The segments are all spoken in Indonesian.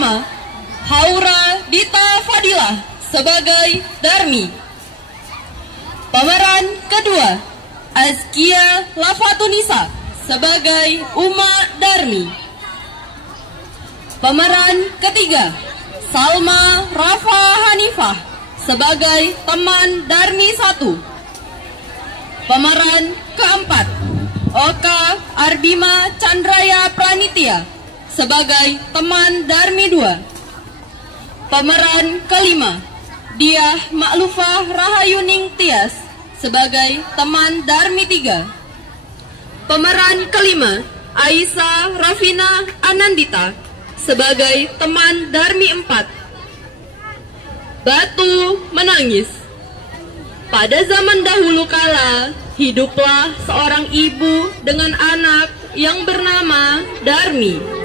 pertama, Haura Dita Fadilah sebagai Darmi. Pemeran kedua, Azkia Lafatunisa sebagai Uma Darmi. Pemeran ketiga, Salma Rafa Hanifah sebagai teman Darmi 1. Pemeran keempat, Oka Arbima Chandraya Pranitya sebagai teman Darmi 2. Pemeran kelima, Diah Maklufah Rahayuning Tias sebagai teman Darmi 3. Pemeran kelima, Aisyah Rafina Anandita sebagai teman Darmi 4. Batu menangis. Pada zaman dahulu kala, hiduplah seorang ibu dengan anak yang bernama Darmi.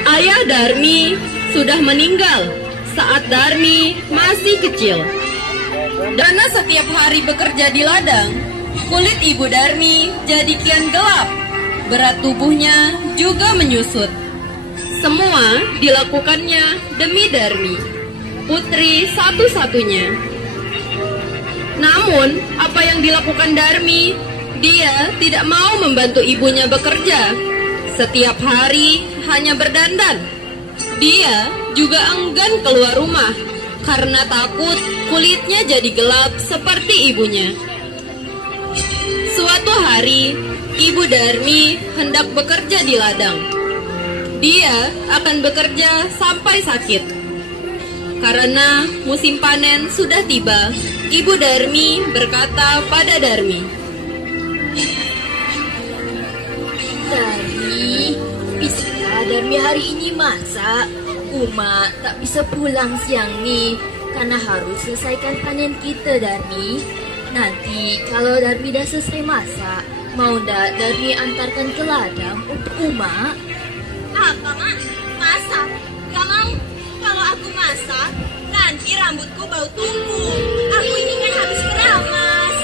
Ayah Darmi sudah meninggal saat Darmi masih kecil. Karena setiap hari bekerja di ladang, kulit ibu Darmi jadi kian gelap. Berat tubuhnya juga menyusut. Semua dilakukannya demi Darmi, putri satu-satunya. Namun, apa yang dilakukan Darmi? Dia tidak mau membantu ibunya bekerja. Setiap hari hanya berdandan. Dia juga enggan keluar rumah karena takut kulitnya jadi gelap seperti ibunya. Suatu hari, ibu Darmi hendak bekerja di ladang. Dia akan bekerja sampai sakit. Karena musim panen sudah tiba, ibu Darmi berkata pada Darmi, Darmi, bisakah Darmi hari ini masak? Uma tak bisa pulang siang nih karena harus selesaikan panen kita, Darmi. Nanti kalau Darmi dah selesai masak, mau ndak Darmi antarkan ke ladang untuk Uma? Apa, Mak? Masak? Gak mau. Kalau aku masak, nanti rambutku bau tungku. Aku ini kan habis keramas.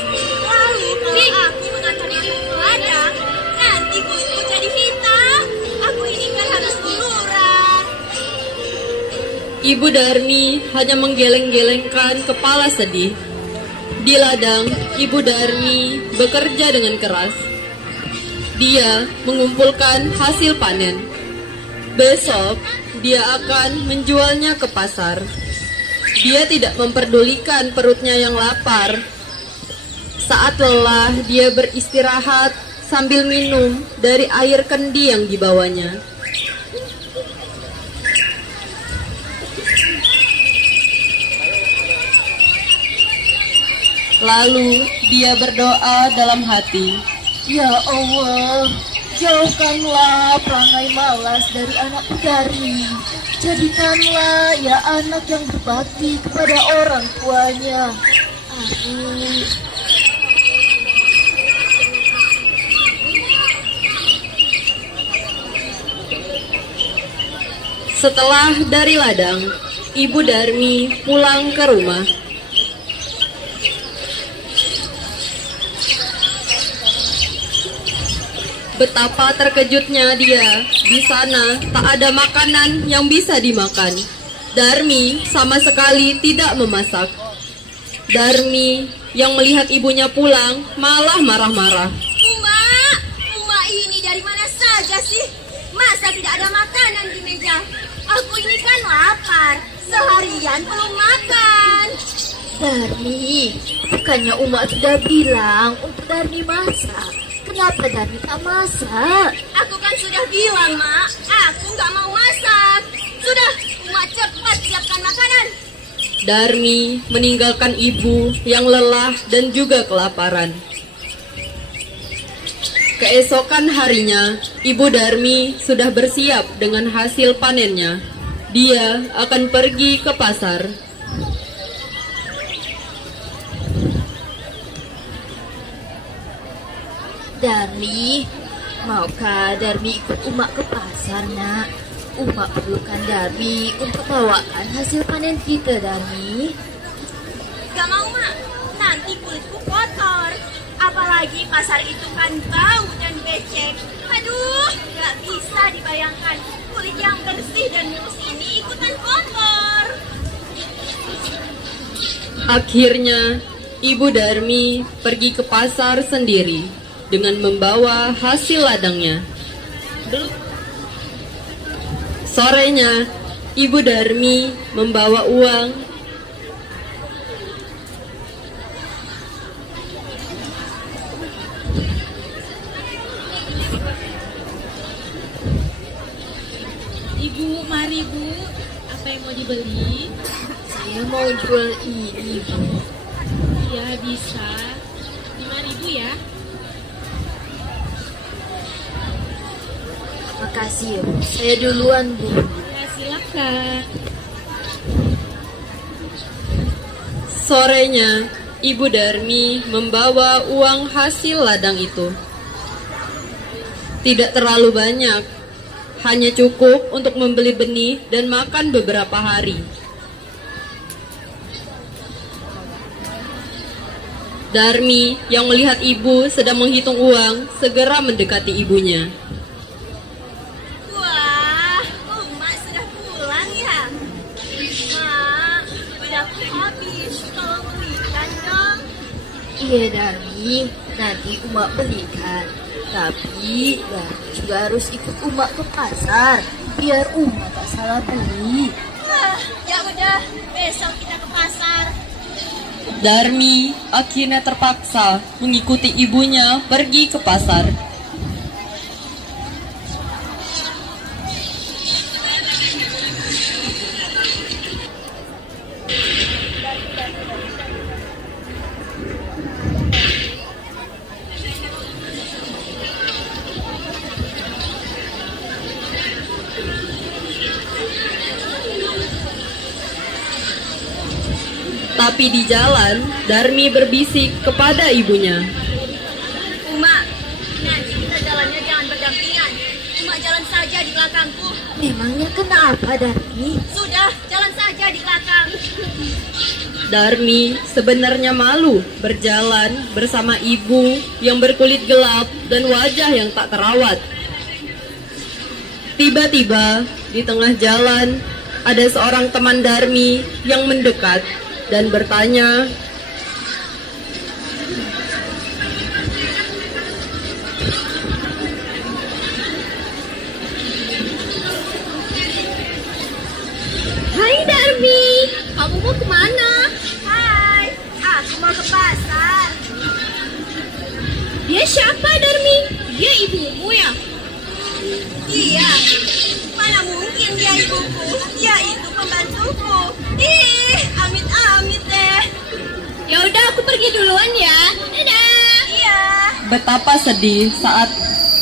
Lalu kalau aku mengantar ibu ke ladang, nanti kuku jadi hitam. Aku ini kan harus buluran. Ibu Darmi hanya menggeleng-gelengkan kepala sedih. Di ladang, ibu Darmi bekerja dengan keras. Dia mengumpulkan hasil panen. Besok, dia akan menjualnya ke pasar. Dia tidak memperdulikan perutnya yang lapar. Saat lelah, dia beristirahat sambil minum dari air kendi yang dibawanya. Lalu, dia berdoa dalam hati. Ya Allah, jauhkanlah perangai malas dari anak Darmi. Jadikanlah ya anak yang berbakti kepada orang tuanya. Amin. Setelah dari ladang, ibu Darmi pulang ke rumah. Betapa terkejutnya dia. Di sana tak ada makanan yang bisa dimakan. Darmi sama sekali tidak memasak. Darmi yang melihat ibunya pulang malah marah-marah. Uma ini dari mana saja sih? Masa tidak ada makanan di meja? Aku ini kan lapar. Seharian belum makan. Darmi, bukannya Uma sudah bilang untuk Darmi masak? Kenapa Darmi tak masak? Aku kan sudah bilang, Mak. Aku nggak mau masak. Sudah, Uma cepat siapkan makanan. Darmi meninggalkan ibu yang lelah dan juga kelaparan. Keesokan harinya, ibu Darmi sudah bersiap dengan hasil panennya. Dia akan pergi ke pasar. Darmi, maukah Darmi ikut Uma ke pasar, nak? Uma perlukan Darmi untuk bawakan hasil panen kita, Darmi. Gak mau, Mak. Nanti kulitku kotor. Apalagi pasar itu kan bau dan becek. Aduh, gak bisa dibayangkan kulit yang bersih dan mulus ikutan kotor. Akhirnya, Ibu Darmi pergi ke pasar sendiri dengan membawa hasil ladangnya. Sorenya, Ibu Darmi membawa uang. Ibu, mari Bu, apa yang mau dibeli? Saya mau jual ini, Bu. Ya bisa, 5.000 ya. Makasih ya, Bu. Saya duluan, Bu. Ya silakan. Sorenya, Ibu Darmi membawa uang hasil ladang itu. Tidak terlalu banyak, hanya cukup untuk membeli benih dan makan beberapa hari. Darmi yang melihat ibu sedang menghitung uang segera mendekati ibunya. Wah, Mak sudah pulang ya? Mak, bedakku habis. Tolong belikan dong. Iya, Darmi. Nanti Uma belikan. Tapi Darmi juga harus ikut Uma ke pasar. Biar Uma tak salah beli. Wah, ya udah, besok kita ke pasar. Darmi akhirnya terpaksa mengikuti ibunya pergi ke pasar. Tapi di jalan, Darmi berbisik kepada ibunya. Uma, nanti kita jalannya jangan berdampingan. Uma jalan saja di belakangku. Memangnya kenapa, Darmi? Sudah, jalan saja di belakang. Darmi sebenarnya malu berjalan bersama ibu yang berkulit gelap dan wajah yang tak terawat. Tiba-tiba di tengah jalan ada seorang teman Darmi yang mendekat dan bertanya, Hai Darmi, kamu mau kemana? Hai, aku mau ke pasar. Dia siapa Darmi? Dia ibumu ya? Iya, mana mungkin dia ibuku? Dia itu pembantuku. Ih, amit-amit deh. Ya udah aku pergi duluan ya. Dadah. Iya. betapa sedih saat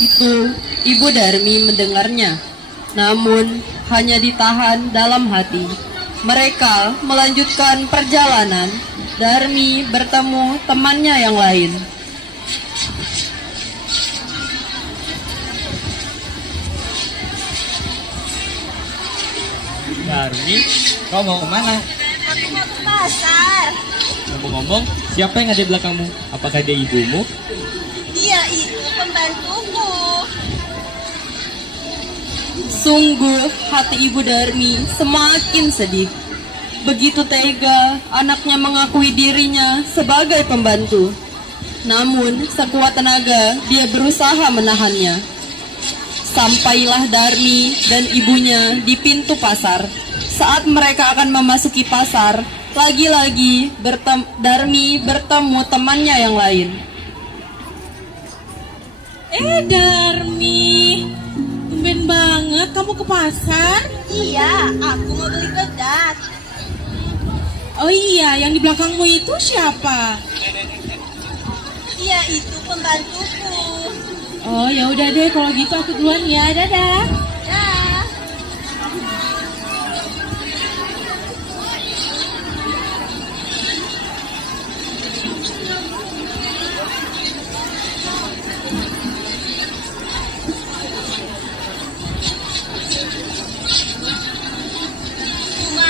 itu Ibu Darmi mendengarnya. Namun hanya ditahan dalam hati. Mereka melanjutkan perjalanan. Darmi bertemu temannya yang lain. Darmi, kau mau kemana? Aku mau ke pasar. Ngomong-ngomong, siapa yang ada di belakangmu? Apakah dia ibumu? Dia itu pembantuku. Sungguh hati Ibu Darmi semakin sedih. Begitu tega anaknya mengakui dirinya sebagai pembantu. Namun sekuat tenaga dia berusaha menahannya. Sampailah Darmi dan ibunya di pintu pasar. Saat mereka akan memasuki pasar, lagi-lagi Darmi bertemu temannya yang lain. Darmi, tumben banget kamu ke pasar. Iya, aku mau beli bedak. Oh iya, yang di belakangmu itu siapa? Dia itu pembantuku. Oh ya udah deh, kalau gitu aku duluan ya. Dadah. Dah. Cuma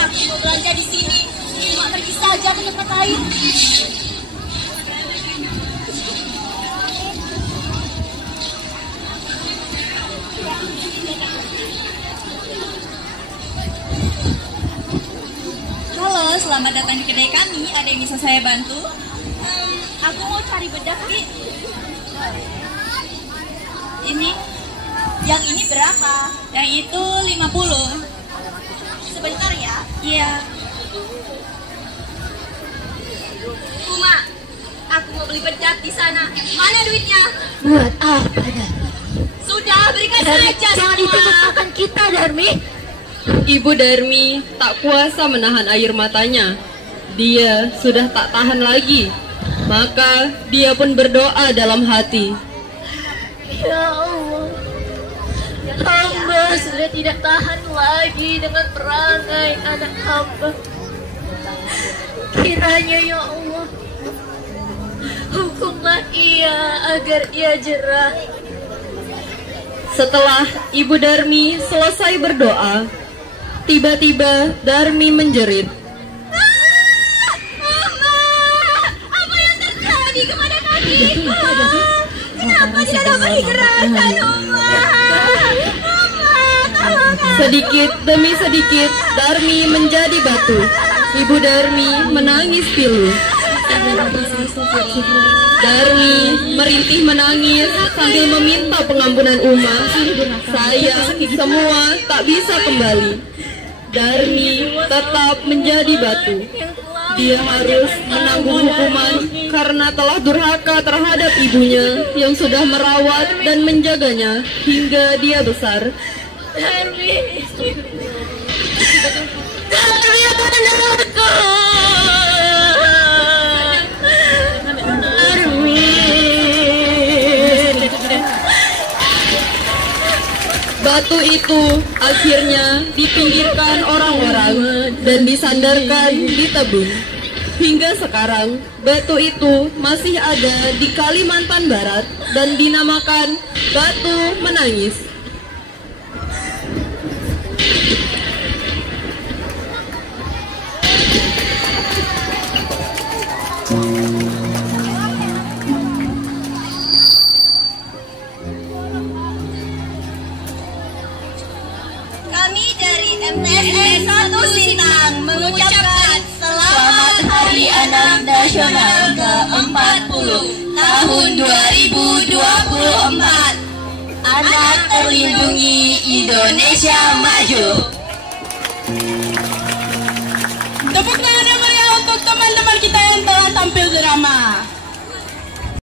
aku mau belanja di sini. Cuma pergi saja ke tempat lain. selamat datang di kedai kami. Ada yang bisa saya bantu? Aku mau cari bedak, Ki. Ini, yang ini berapa? Yang itu 50. Sebentar ya. Iya. Uma, aku mau beli bedak di sana. Mana duitnya? Buat apa, Darmi? Sudah, berikan Darmi, saja. jangan ditutup makan kita, Darmi. Ibu Darmi tak kuasa menahan air matanya. Dia sudah tak tahan lagi. Maka dia pun berdoa dalam hati. Ya Allah, hamba sudah tidak tahan lagi dengan perangai anak hamba. Kiranya ya Allah, hukumlah ia agar ia jerah. Setelah Ibu Darmi selesai berdoa, tiba-tiba Darmi menjerit. Apa yang terjadi kepada kakiku? Kenapa tidak dapat digerakkan, Uma? Tolong aku. Sedikit demi sedikit Darmi menjadi batu. Ibu Darmi menangis pilu. Darmi merintih menangis sambil meminta pengampunan Uma. Sayang, semua tak bisa kembali. Darmi tetap menjadi batu. Dia harus menanggung hukuman karena telah durhaka terhadap ibunya yang sudah merawat dan menjaganya hingga dia besar. Darmi, Darmi anakku. Darmi. Batu itu akhirnya dipinggirkan orang-orang dan disandarkan di tebing. Hingga sekarang, batu itu masih ada di Kalimantan Barat dan dinamakan Batu Menangis. Kami dari MTSN 1 Sintang mengucapkan Selamat Hari Anak Nasional ke-40 tahun 2024. Anak terlindungi, Indonesia maju. Tepuk tangan yang meriah untuk teman-teman kita yang telah tampil drama.